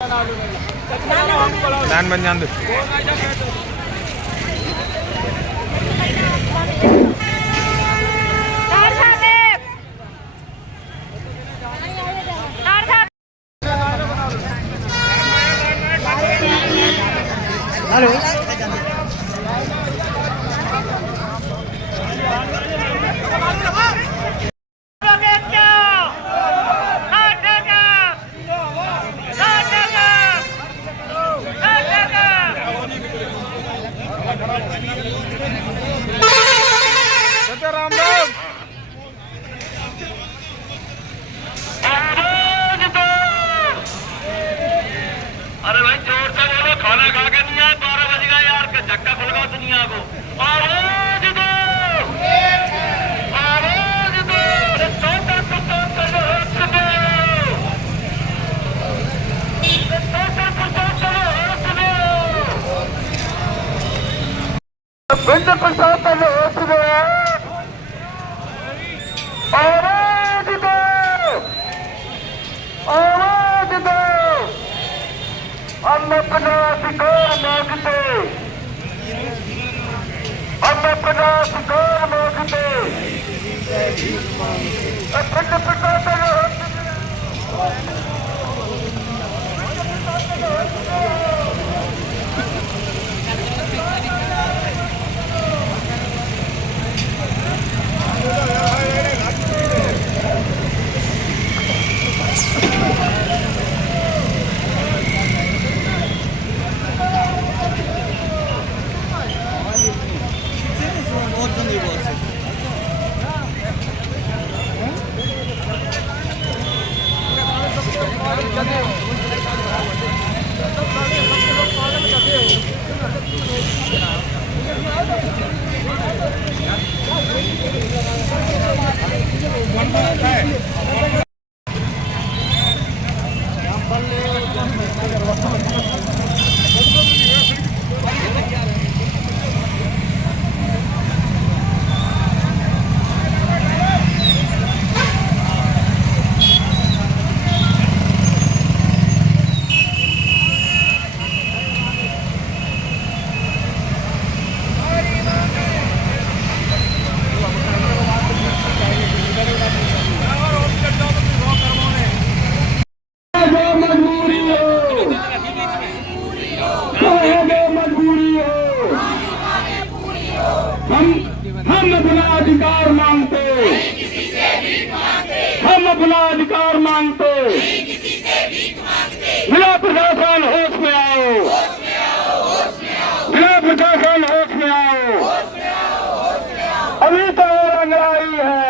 Dan bन जान दो। Hello Ram Ram. अरे भाई जोर से बोलो, खाना खा के नहीं आए, 12 बज गए यार, झटका खुल गया दुनिया को। आवाज दो, आवाज दो, पिंड प्रशासन होश दो, आवाज दो, आवाज दो। हम अपना अधिकार मांगते, हम अपना अधिकार मांगते। पिंड प्रशासन हम अपना अधिकार मांगते, हम अपना अधिकार मांगते। जिला प्रशासन होश में आओ, जिला प्रशासन होश में आओ। अभी तो रंगलाई है,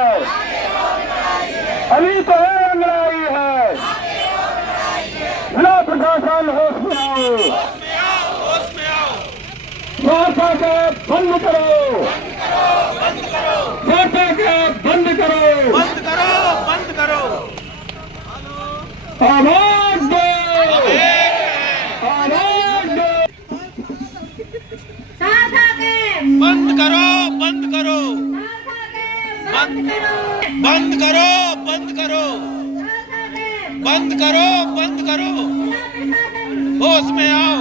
अभी तो रंगलाई है। जिला प्रशासन होश में आओ, वार्ता के बंद करो, वार्ता के बंद करो, बंद करो, बंद करो। आवाज दो, आवाज दो। बंद करो, बंद करो, बंद बंद करो, बंद करो, बंद करो, बंद करो। होश में आओ।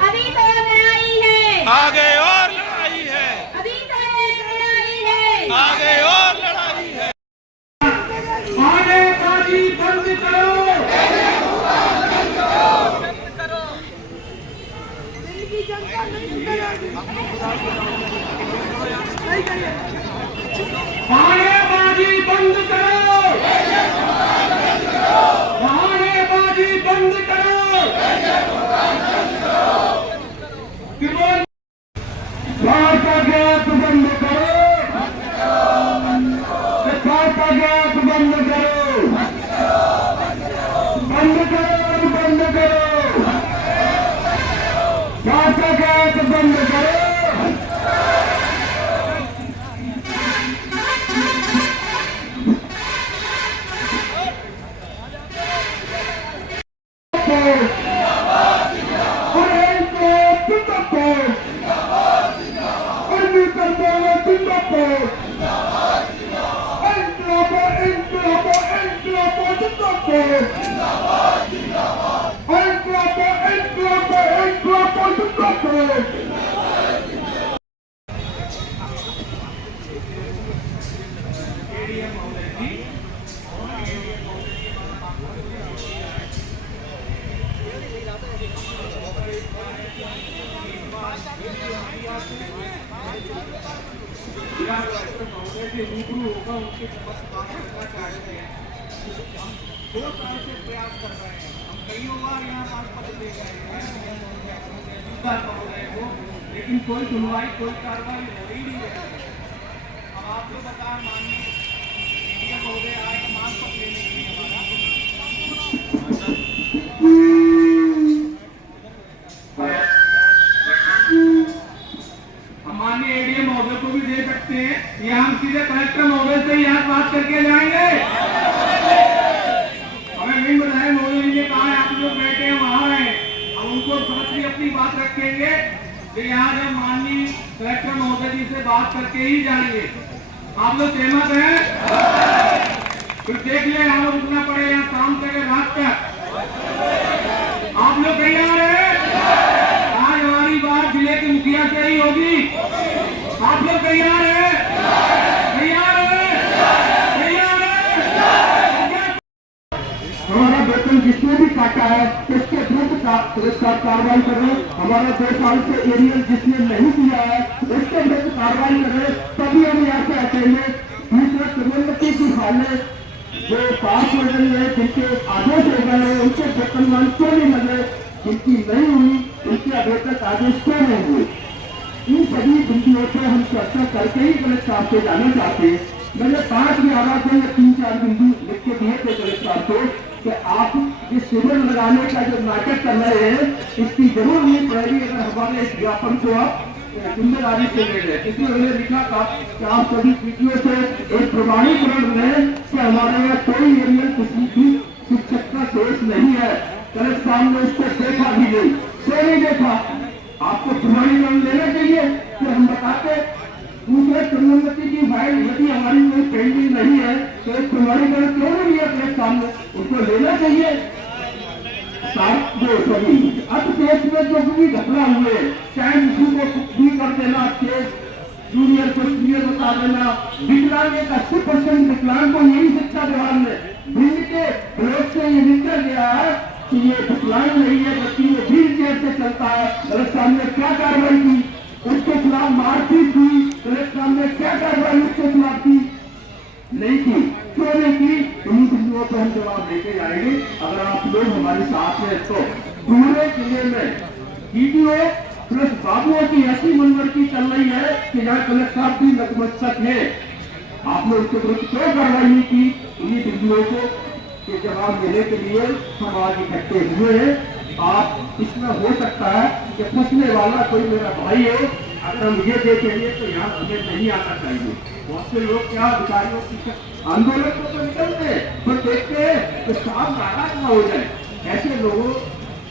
अभी तो लड़ाई है, आगे और लड़ाई है, अभी तो लड़ाई है, आगे और लड़ाई है। आगे बाजी बंद करो, बहानेबाजी बंद करो, बहानेबाजी बंद करो। का गैप बंद करो, का गैप बंद करो, बंद करो, बंद करो, का गैप बंद करो। लेकिन कोई सुनवाई कोई कार्रवाई हो ही नहीं है। अब आप लोग बता माननीय महोदय आए मांग पत्र लेने के लिए हम माननीय एडीएम महोदय को भी दे सकते हैं या हम सीधे कलेक्टर महोदय से यहाँ बात करके जाएंगे। हमें नहीं बताया महोदय ने कहा है आप लोग बैठे हैं वहां हैं, हम उनको समझ भी अपनी बात रखेंगे कि यहाँ जब माननीय कलेक्टर महोदय जी से बात करके ही जाएंगे। आप लोग सहमत हैं? फिर देख ले हम लोग रुकना पड़े यहाँ शाम तक रात तक। आप लोग तैयार हैं? आज हमारी बात जिले के मुखिया से ही होगी। आप लोग तैयार हैं? तैयार हैं? तैयार हैं? हमारा वेतन जिसने भी काटा है उसके विरुद्ध कार्रवाई करें। हमारा 2 साल से एरियल जिसने नहीं दिया है उसके विरुद्ध कार्रवाई करें, तभी हम यहाँ से हटेंगे। दूसरे प्रोन्नति की हालत जो पास हो गई है, जिनके आदेश हो गए हैं उनके वेतनमान क्यों नहीं लगे, जिनकी नहीं हुई उनके अभी तक आदेश क्यों नहीं हुए। इन सभी बिंदुओं पर हम चर्चा करके ही कलेक्टर साहब से जाना चाहते हैं। मैंने 5 या 3-4 बिंदु लिख के दिए थे कलेक्टर साहब को कि आप इस शिविर लगाने का जो नाटक कर रहे हैं इसकी जरूर नहीं पड़ेगी अगर हमारे इस ज्ञापन को आप जिम्मेदारी से ले लें। इसमें उन्होंने लिखा था कि आप सभी वीडियो से एक प्रमाणीकरण लें कि हमारे यहाँ कोई एरियल किसी भी शिक्षक का शेष नहीं है। कलेक्टर साहब ने उसको देखा भी नहीं, क्यों नहीं देखा? आपको प्रमाणीकरण लेना चाहिए कि हम बताते दूसरे प्रोन्नति की फाइल यदि हमारी कोई पेंडिंग नहीं है तो एक प्रमाणीकरण क्यों नहीं लिया कलेक्टर साहब ने? उसको लेना चाहिए। सभी अब केस में जो भी घटना हुए चाहे किसी को कुछ भी कर देना, केस जूनियर को सीनियर बता देना, विकलांग एक 80% विकलांग को यही शिक्षा विभाग ने भिन्न के प्रयोग से ये निकल गया है कि ये विकलांग नहीं है बल्कि ये व्हील चेयर से चलता है। कलेक्टर साहब ने क्या कार्रवाई की? उसके खिलाफ मारपीट हुई। कलेक्टर साहब ने क्या कार्रवाई उसके खिलाफ की? नहीं की। क्यों नहीं की? इन बिंदुओं पर हम जवाब देके जाएंगे। अगर आप लोग हमारे साथ हैं तो पूरे जिले में वीडियो प्लस बाबुओं की ऐसी मनवर्ती चल रही है कि यहाँ कलेक्टर साहब भी नतमस्तक है। आपने उसके विरुद्ध क्यों कार्रवाई नहीं की? इन्हीं बिंदुओं को के जवाब देने के लिए हम आज इकट्ठे हुए हैं। आप इसमें हो सकता है कि फंसने वाला कोई मेरा भाई हो, अगर हम ये देखेंगे तो यहाँ हमें नहीं आना चाहिए। बहुत से लोग क्या अधिकारियों की आंदोलन को तो निकलते हैं पर देखते हैं तो साफ नाराज ना हो जाए। ऐसे लोगों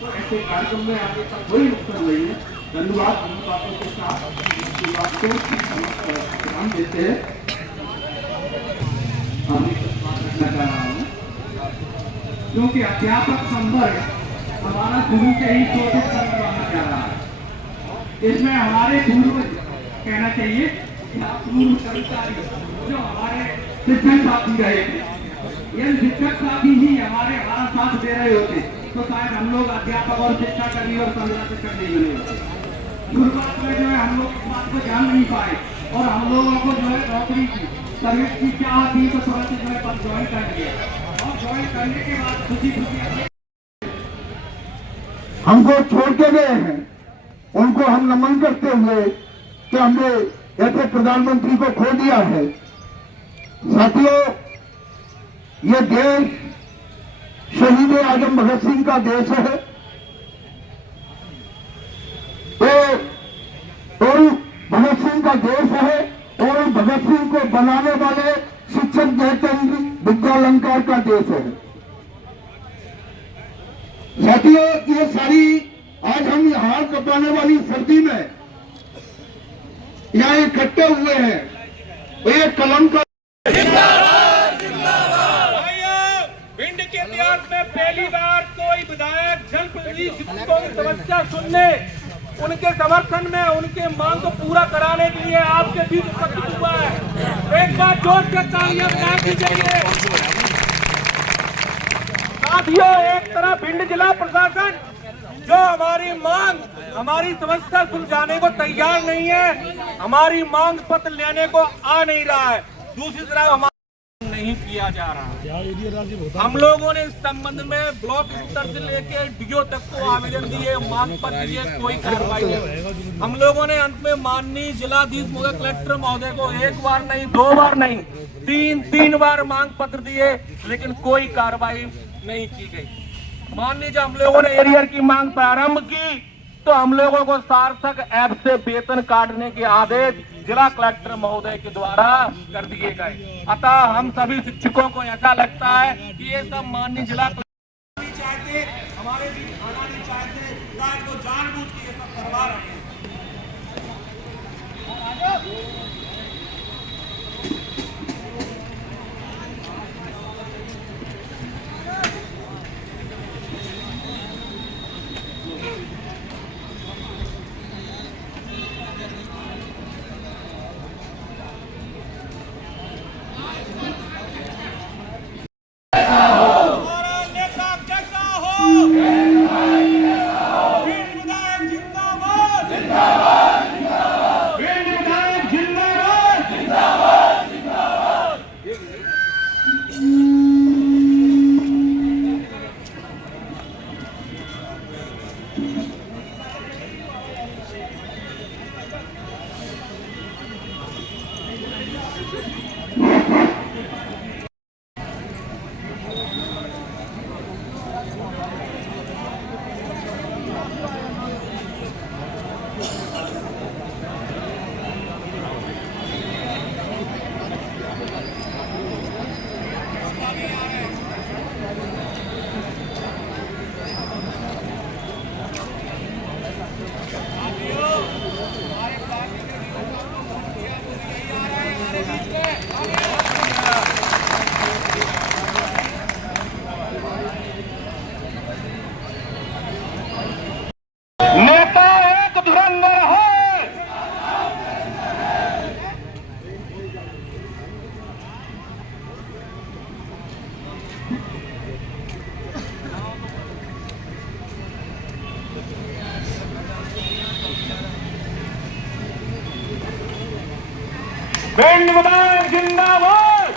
को ऐसे कार्यक्रम में आने का कोई नुकसान नहीं है। धन्यवाद। इन बातों के साथ इस बात को ध्यान देते हैं। हम रखना चाह रहा हूँ क्योंकि अध्यापक संवर्ग हमारा शुरू से ही शोषित करना जा रहा है। इसमें हमारे पूर्व कहना चाहिए पूर्व कर्मचारी जो हमारे शिक्षक साथी रहे थे, ये शिक्षक साथी ही हमारा साथ दे रहे होते तो शायद हम लोग अध्यापक और शिक्षा कर्मी और संविदा शिक्षक नहीं बने होते। शुरुआत में जो है हम लोग इस बात को जान नहीं पाए और हम लोगों को जो है नौकरी की सर्विस की क्या थी तो तुरंत जो है पद ज्वाइन कर लिया और ज्वाइन करने के बाद खुशी हमको छोड़ के गए हैं। उनको हम नमन करते हुए कि हमने ऐसे प्रधानमंत्री को खो दिया है। साथियों, ये देश शहीद आजम भगत सिंह का देश है। तो और भगत सिंह का देश है और भगत सिंह को बनाने वाले शिक्षक जयचंद्र विद्यालंकार का देश है। साथियों, ये सारी आज हम हाथ कपाने वाली सर्दी में यहाँ इकट्ठे हुए हैं। ये कलम का भाइयों, भिंड के इतिहास में पहली बार कोई विधायक जनप्रतिनिधि शिक्षकों की समस्या सुनने, उनके समर्थन में उनके मांग को पूरा कराने के लिए आपके बीच उपस्थित हुआ है। एक बार जोर से तालियां बजा दीजिए। साथियों, एक तरफ भिंड जिला प्रशासन जो हमारी मांग, हमारी समस्या सुलझाने को तैयार नहीं है, हमारी मांग पत्र लेने को आ नहीं रहा है, दूसरी तरफ हमारा नहीं किया जा रहा है। हम लोगों ने इस संबंध में ब्लॉक स्तर से लेकर डीओ तक को आवेदन दिए, मांग पत्र दिए, कोई कार्रवाई नहीं। हम लोगों ने अंत में माननीय जिलाधीश महोदय, कलेक्टर महोदय को एक बार नहीं, 2 बार नहीं, तीन बार मांग पत्र दिए, लेकिन कोई कार्रवाई नहीं की गई। माननीय जब हम लोगों ने एरियर की मांग प्रारंभ की तो हम लोगों को सार्थक ऐप से वेतन काटने के आदेश जिला कलेक्टर महोदय के द्वारा कर दिए गए। अतः हम सभी शिक्षकों को ऐसा लगता है कि ये सब माननीय जिला चाहते, हमारे भी आना नहीं चाहते, को जानबूझ के ये सब करवा रहे हैं। भिंड विधायक जिंदाबाद,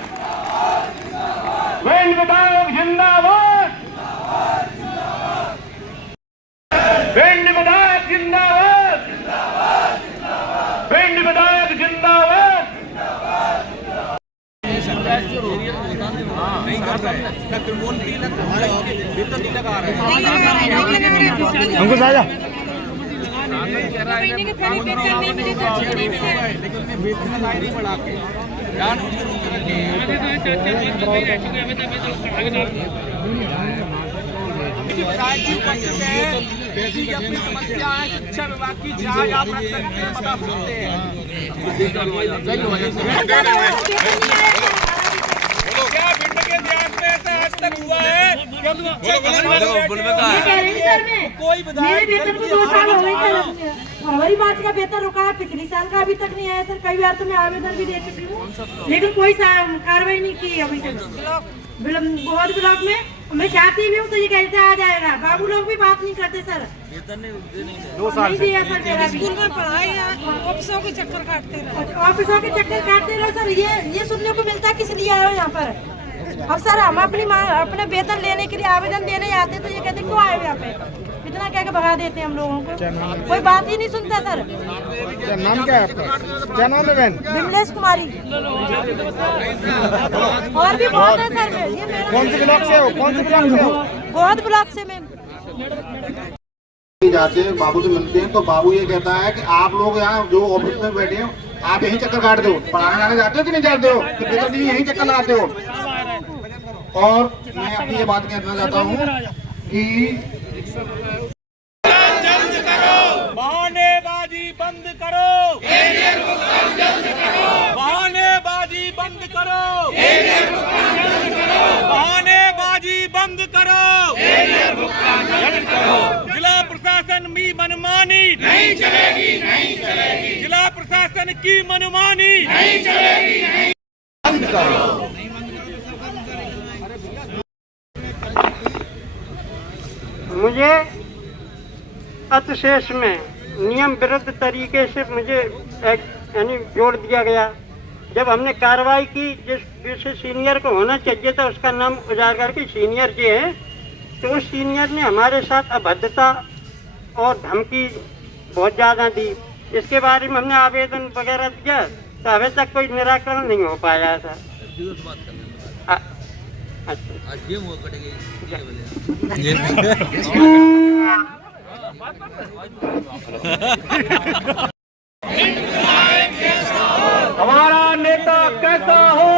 भिंड विधायक जिंदाबाद, भिंड विधायक जिंदाबाद, भिंड विधायक जिंदाबाद। नहीं कर रहे हैं, त्रिमूल वेतन नहीं लगा रहे हैं। हमको साझा लेकिन वेतन लगाए नहीं बढ़ा के अपनी समस्या है, शिक्षा विभाग की जांच आप रख सकते हैं, बता सकते हैं। क्या भिंड के इतिहास में ऐसा आज तक हुआ है? कोई मेरे वेतन को 2 साल हो गए सर, फरवरी मार्च का वेतन रुका है, पिछले साल का अभी तक नहीं आया सर। कई बार तो मैं आवेदन भी दे चुकी हूँ, लेकिन कोई कार्रवाई नहीं की अभी तक। बहुत ब्लॉक में मैं चाहती भी हूँ तो ये कैसे आ जाएगा, बाबू लोग भी बात नहीं करते सर। 2 साल नहीं दिया सर, स्कूल में पढ़ाई ऑफिसों के चक्कर काटते रहे, ऑफिसों के चक्कर काटते रहे सर। ये सुनने को मिलता है किस लिए आए हो यहाँ पर। अब सर हम अपने वेतन लेने के लिए आवेदन देने आते तो ये कहते क्यों आए हो यहाँ पे, इतना क्या भगा देते हैं हम लोगों को, कोई बात ही नहीं सुनता सर। क्या नाम क्या है आपका? क्या नाम है बहन? विमलेश कुमारी। और भी बहुत है सर। ये मेरा कौन से ब्लॉक से हो? कौन से ब्लॉक से हो? बहुत ब्लॉक से मैं जाते हैं, बाबू से मिलते हैं तो बाबू ये कहता है कि आप लोग यहाँ जो ऑफिस में बैठे हो आप यही चक्कर काटते हो, पढ़ाने जाने जाते हो कि नहीं जाते हो, तो यही चक्कर लगाते हो। और मैं अपनी ये बात कहना चाहता हूँ कि बहानेबाजी बंद करो, बहानेबाजी बंद करो, बहानेबाजी बंद करो, जिला प्रशासन की मनमानी नहीं चलेगी, नहीं चलेगी, जिला प्रशासन की मनमानी नहीं चलेगी, बंद करो। मुझे अतिशेष में नियम विरुद्ध तरीके से मुझे यानी जोड़ दिया गया। जब हमने कार्रवाई की जिस सीनियर को होना चाहिए था उसका नाम उजागर की सीनियर जी है, तो उस सीनियर ने हमारे साथ अभद्रता और धमकी बहुत ज़्यादा दी। इसके बारे में हमने आवेदन वगैरह दिया तो अभी तक कोई निराकरण नहीं हो पाया था। हमारा नेता कैसा हो?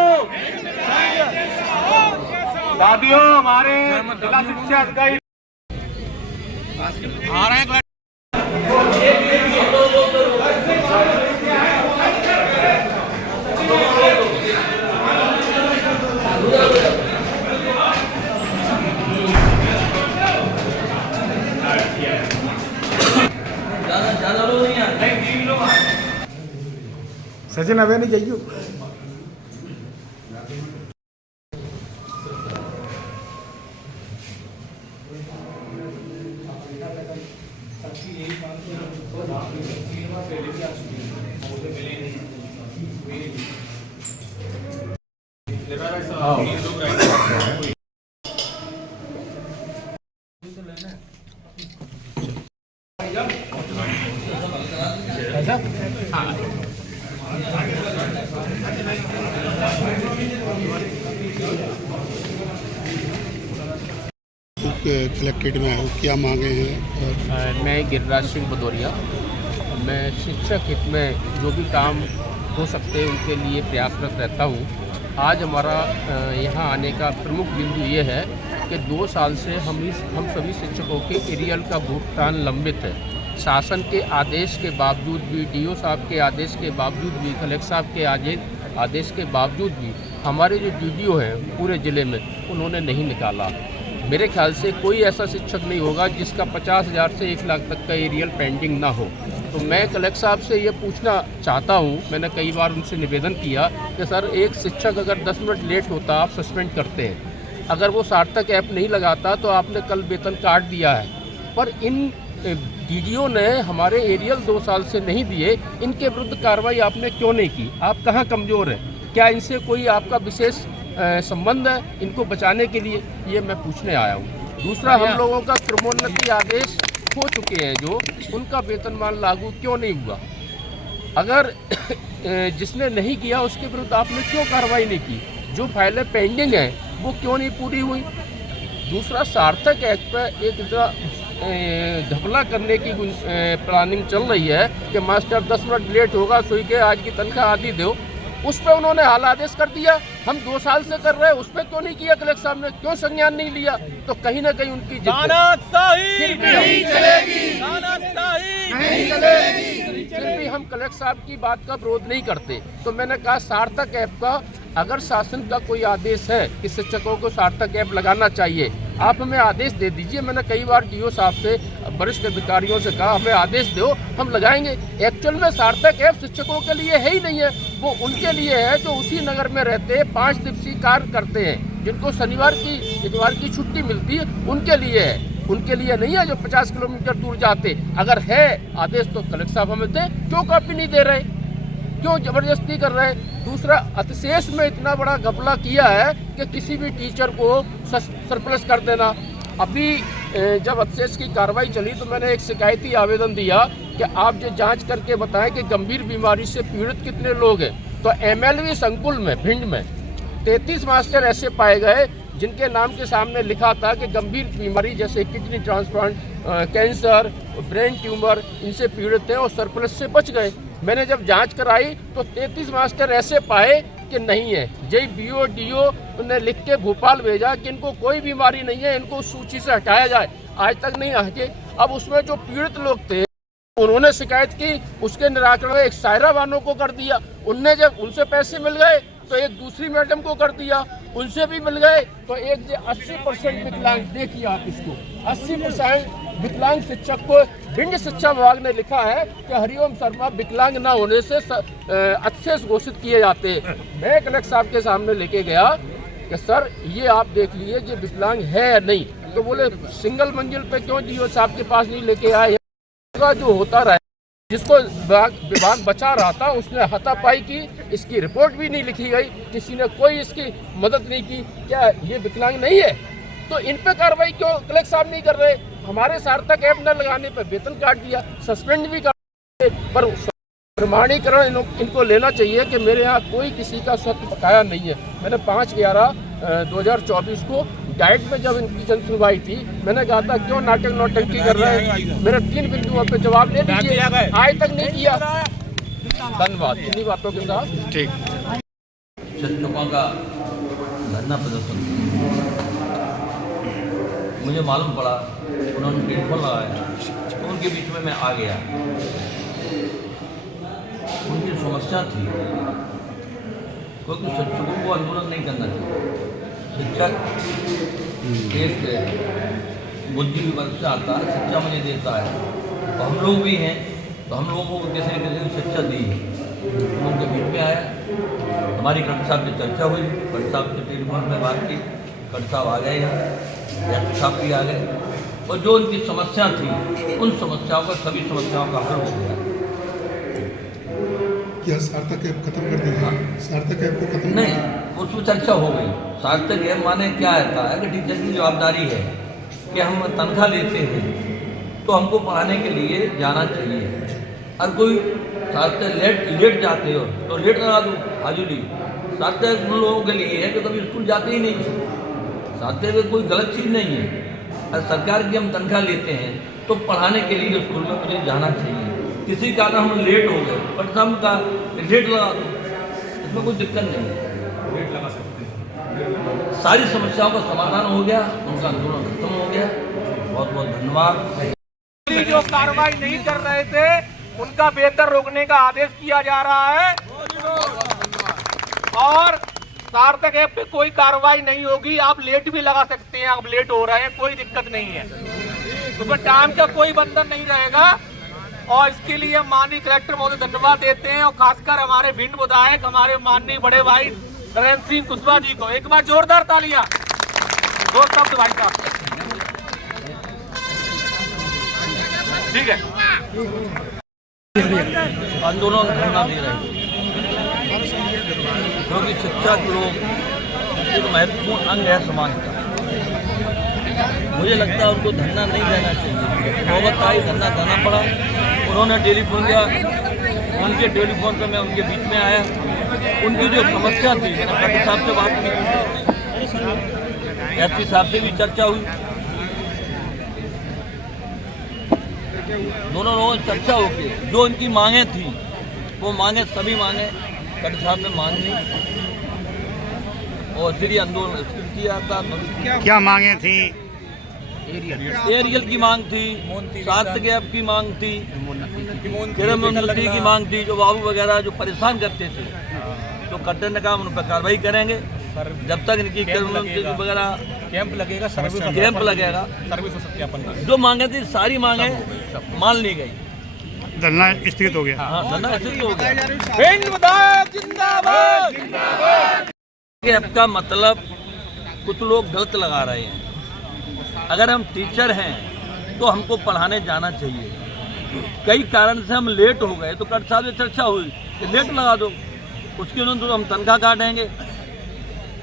दादियों, हमारे जिला शिक्षा अधिकारी आ रहे हैं। सचिन अबे नहीं चाहिए। कलेक्ट्रेट में आए, क्या मांगे हैं? मैं गिरिराज सिंह भदौरिया। मैं शिक्षक हित में जो भी काम हो सकते हैं उनके लिए प्रयासरत रहता हूँ। आज हमारा यहाँ आने का प्रमुख बिंदु ये है कि 2 साल से हम सभी शिक्षकों के एरियल का भुगतान लंबित है। शासन के आदेश के बावजूद भी, डीओ साहब के आदेश के बावजूद भी, कलेक्टर साहब के आदेश के बावजूद भी हमारे जो डीडीओ हैं पूरे ज़िले में उन्होंने नहीं निकाला। मेरे ख्याल से कोई ऐसा शिक्षक नहीं होगा जिसका 50,000 से 1 लाख तक का एरियल पेंडिंग ना हो। तो मैं कलेक्टर साहब से ये पूछना चाहता हूँ, मैंने कई बार उनसे निवेदन किया कि सर, एक शिक्षक अगर 10 मिनट लेट होता आप सस्पेंड करते हैं, अगर वो सार्थक ऐप नहीं लगाता तो आपने कल वेतन काट दिया है, पर इन डीडीओ ने हमारे एरियल 2 साल से नहीं दिए, इनके विरुद्ध कार्रवाई आपने क्यों नहीं की? आप कहाँ कमज़ोर हैं? क्या इनसे कोई आपका विशेष संबंध है? इनको बचाने के लिए ये मैं पूछने आया हूँ। दूसरा, हम लोगों का क्रमोन्नति आदेश हो चुके हैं जो, उनका वेतनमान लागू क्यों नहीं हुआ? अगर जिसने नहीं किया उसके विरुद्ध आपने क्यों कार्रवाई नहीं की? जो फाइलें पेंडिंग हैं वो क्यों नहीं पूरी हुई? दूसरा, सार्थक एक्ट पर एक घपला करने की प्लानिंग चल रही है कि मास्टर 10 मिनट लेट होगा सोई के आज की तनख्वाह आधी दो, उस पर उन्होंने हाल आदेश कर दिया। हम 2 साल से कर रहे हैं, उस पर क्यों नहीं किया? कलेक्टर साहब ने क्यों संज्ञान नहीं लिया? तो कहीं ना कहीं उनकी फिर भी हम कलेक्टर साहब की बात का विरोध नहीं करते। तो मैंने कहा, सार्थक ऐप का अगर शासन का कोई आदेश है कि शिक्षकों को सार्थक ऐप लगाना चाहिए, आप हमें आदेश दे दीजिए। मैंने कई बार डीओ साहब से, वरिष्ठ अधिकारियों से कहा हमें आदेश दो, हम लगाएंगे। एक्चुअल में सार्थक ऐप शिक्षकों के लिए है ही नहीं है, वो उनके लिए है जो उसी नगर में रहते 5 दिवसीय कार्य करते हैं, जिनको शनिवार की इतवार की छुट्टी मिलती है, उनके लिए है, उनके लिए नहीं है जो 50 किलोमीटर दूर जाते। अगर है आदेश तो कलेक्टर साहब हमें दें, क्यों कॉपी नहीं दे रहे, क्यों जबरदस्ती कर रहे हैं? दूसरा, अतिशेष में इतना बड़ा घपला किया है कि किसी भी टीचर को सरप्लस कर देना। अभी जब अतिशेष की कार्रवाई चली तो मैंने एक शिकायती आवेदन दिया कि आप जो जांच करके बताएं कि गंभीर बीमारी से पीड़ित कितने लोग हैं। तो MLV संकुल में, भिंड में 33 मास्टर ऐसे पाए गए जिनके नाम के सामने लिखा था कि गंभीर बीमारी जैसे kidney transplant, cancer, brain tumour, इनसे पीड़ित हैं और सरप्लस से बच गए। मैंने जब जांच कराई तो 33 मास्टर ऐसे पाए कि नहीं है। जय BO ने लिख के भोपाल भेजा कि इनको कोई बीमारी नहीं है, इनको उस सूची से हटाया जाए। आज तक नहीं हटे। अब उसमें जो पीड़ित लोग थे उन्होंने शिकायत की, उसके निराकरण एक सायरा बानो को कर दिया। उनने जब उनसे पैसे मिल गए तो एक दूसरी मैडम को कर दिया, उनसे भी मिल गए। तो एक 80% विकलांग, देखिए आप इसको, 80% विकलांग शिक्षक को भिंड शिक्षा विभाग ने लिखा है कि हरिओम शर्मा विकलांग न होने से अच्छे से घोषित किए जाते हैं। मैं कलेक्टर साहब के सामने लेके गया कि सर ये आप देख लीजिए ये विकलांग है या नहीं। तो बोले सिंगल मंजिल पे क्यों DO साहब के पास नहीं लेके आए, जो होता रहा जिसको विभाग बचा रहा था उसने हाथापाई की, इसकी रिपोर्ट भी नहीं लिखी गई, किसी ने कोई इसकी मदद नहीं की। क्या ये विकलांग नहीं है? तो इन पे कार्रवाई क्यों कलेक्टर साहब नहीं कर रहे? हमारे सार्थक ऐप न लगाने पर वेतन काट दिया, सस्पेंड भी कर, पर प्रमाणीकरण इनको लेना चाहिए कि मेरे यहाँ कोई किसी का स्वतः बकाया नहीं है। मैंने 5/11/2024 को डाइट में जब इनकी जन सुनवाई थी, मैंने कहा था क्यों नाटक नौटंकी कर रहे हैं, मेरे 3 बिंदुओं पर जवाब ले लीजिए, आज तक नहीं किया। धन्यवाद। इन्हीं बातों के साथ ठीक शिक्षकों का धरना प्रदर्शन, मुझे मालूम पड़ा उन्होंने टेलीफोन लगाया तो उनके बीच में मैं आ गया। उनकी समस्या थी क्योंकि शिक्षकों को आंदोलन नहीं करना चाहिए। शिक्षक एक बुद्धि वर्ग से आता है, शिक्षा मुझे देता है, तो हम लोग भी हैं, तो हम लोगों को किसी न किसी शिक्षा दी है। तो उनके बीच में आया, हमारी कलेक्टर साहब से चर्चा हुई, कलेक्टर साहब से टेलीफोन पर बात की, कलेक्टर साहब आ गए यहाँ, कलेक्टर साहब भी आ गए, और जो उनकी समस्या थी उन समस्याओं का, सभी समस्याओं का हल हो गया। क्या सार्थक ऐप खत्म कर दिया? सार्थक ऐप को खत्म नहीं, उसमें चर्चा हो गई। सार्थक ऐप माने क्या आता है कि टीचर की जवाबदारी है कि हम तनख्वाह लेते हैं तो हमको पढ़ाने के लिए जाना चाहिए। और कोई सार्थक लेट जाते हो तो लेट लगा दो हाजिरी। सार्थक उन लोगों के लिए है जो कभी स्कूल जाते ही नहीं। सार्थक में कोई गलत चीज़ नहीं है। और सरकार की हम तनख्वाह लेते हैं तो पढ़ाने के लिए स्कूल में मुझे जाना चाहिए। किसी कारण हम लेट हो गए, बट हम का लेट लगा दो, इसमें कोई दिक्कत नहीं है, लेट लगा सकते हैं। सारी समस्याओं का समाधान हो गया, उनका आंदोलन खत्म हो गया। बहुत बहुत धन्यवाद। जो कार्रवाई नहीं कर रहे थे उनका वेतन रोकने का आदेश किया जा रहा है और सार्थक ऐप पे कोई कार्रवाई नहीं होगी। आप लेट भी लगा सकते हैं, आप लेट हो रहे हैं, कोई दिक्कत नहीं है, उसमें टाइम का कोई बंधन नहीं रहेगा। और इसके लिए माननीय कलेक्टर महोदय धन्यवाद देते हैं और खासकर हमारे भिंड विधायक, हमारे माननीय बड़े भाई नरेंद्र सिंह कुशवाहा जी को एक बार जोरदार तालियां। 2 शब्द भाई साहब, ठीक है। आंदोलन करना दे रहे हैं क्योंकि शिक्षक लोग एक महत्वपूर्ण अंग है समाज का। मुझे लगता है उनको धरना नहीं देना चाहिए, नौबत आई धरना देना पड़ा। उन्होंने टेलीफोन किया, उनके टेलीफोन पर मैं उनके बीच में आया। उनकी जो समस्या थी मैंने कलेक्टर साहब से बात की, SP साहब से भी चर्चा हुई, दोनों लोगों से चर्चा होगी। जो उनकी मांगें थी वो मांगे, सभी मांगे कलेक्टर साहब ने मान ली और फिर आंदोलन किया था। क्या मांगे थी? एरियल की मांग थी, सार्थक ऐप की मांग थी, किरणोन्नति की मांग थी, जो बाबू वगैरह जो परेशान करते थे। तो कलेक्टर ने कहा उन पर कार्रवाई करेंगे जब तक इनकी किरणोन्नति वगैरह कैंप लगेगा, सर्विस सत्यापन, जो मांगे थी सारी मांगे मान ली गई। धरना स्थगित हो गया। हाँ, धरना स्थगित हो गया। ऐप का मतलब कुछ लोग गलत लगा रहे हैं। अगर हम टीचर हैं तो हमको पढ़ाने जाना चाहिए। कई कारण से हम लेट हो गए तो कलेक्टर साहब से चर्चा हुई कि लेट लगा दो, उसके अनुसार हम तनख्वाह काटेंगे,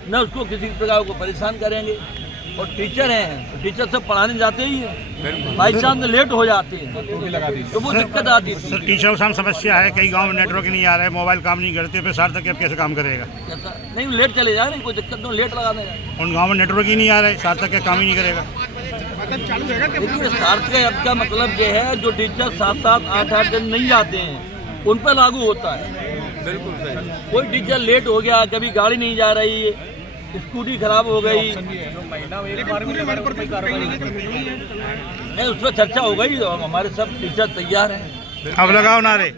न उसको किसी प्रकार को परेशान करेंगे। और टीचर हैं तो टीचर सब पढ़ाने जाते ही हैं, बाई चांस लेट हो जाते हैं तो वो दिक्कत आती थी। सर टीचरों के सामने समस्या है, कई गाँव में नेटवर्क नहीं आ रहा है, मोबाइल काम नहीं करते, फिर सार्थक ऐप कैसे काम करेगा? नहीं लेट चले जाए, नहीं कोई दिक्कत नहीं, लेट लगा देगा। उन गाँव में नेटवर्क ही नहीं आ रहा है, सार्थक ऐप काम ही नहीं करेगा। देखिए सार्थक ऐप का मतलब ये है जो टीचर 7-7, 8-8 दिन नहीं आते हैं उन पर लागू होता है। बिल्कुल सही। कोई टीचर लेट हो गया, कभी गाड़ी नहीं जा रही है, स्कूटी खराब हो गई, नहीं उस पर चर्चा हो गई और हमारे सब टीचर तैयार हैं। अब लगाओ नारे।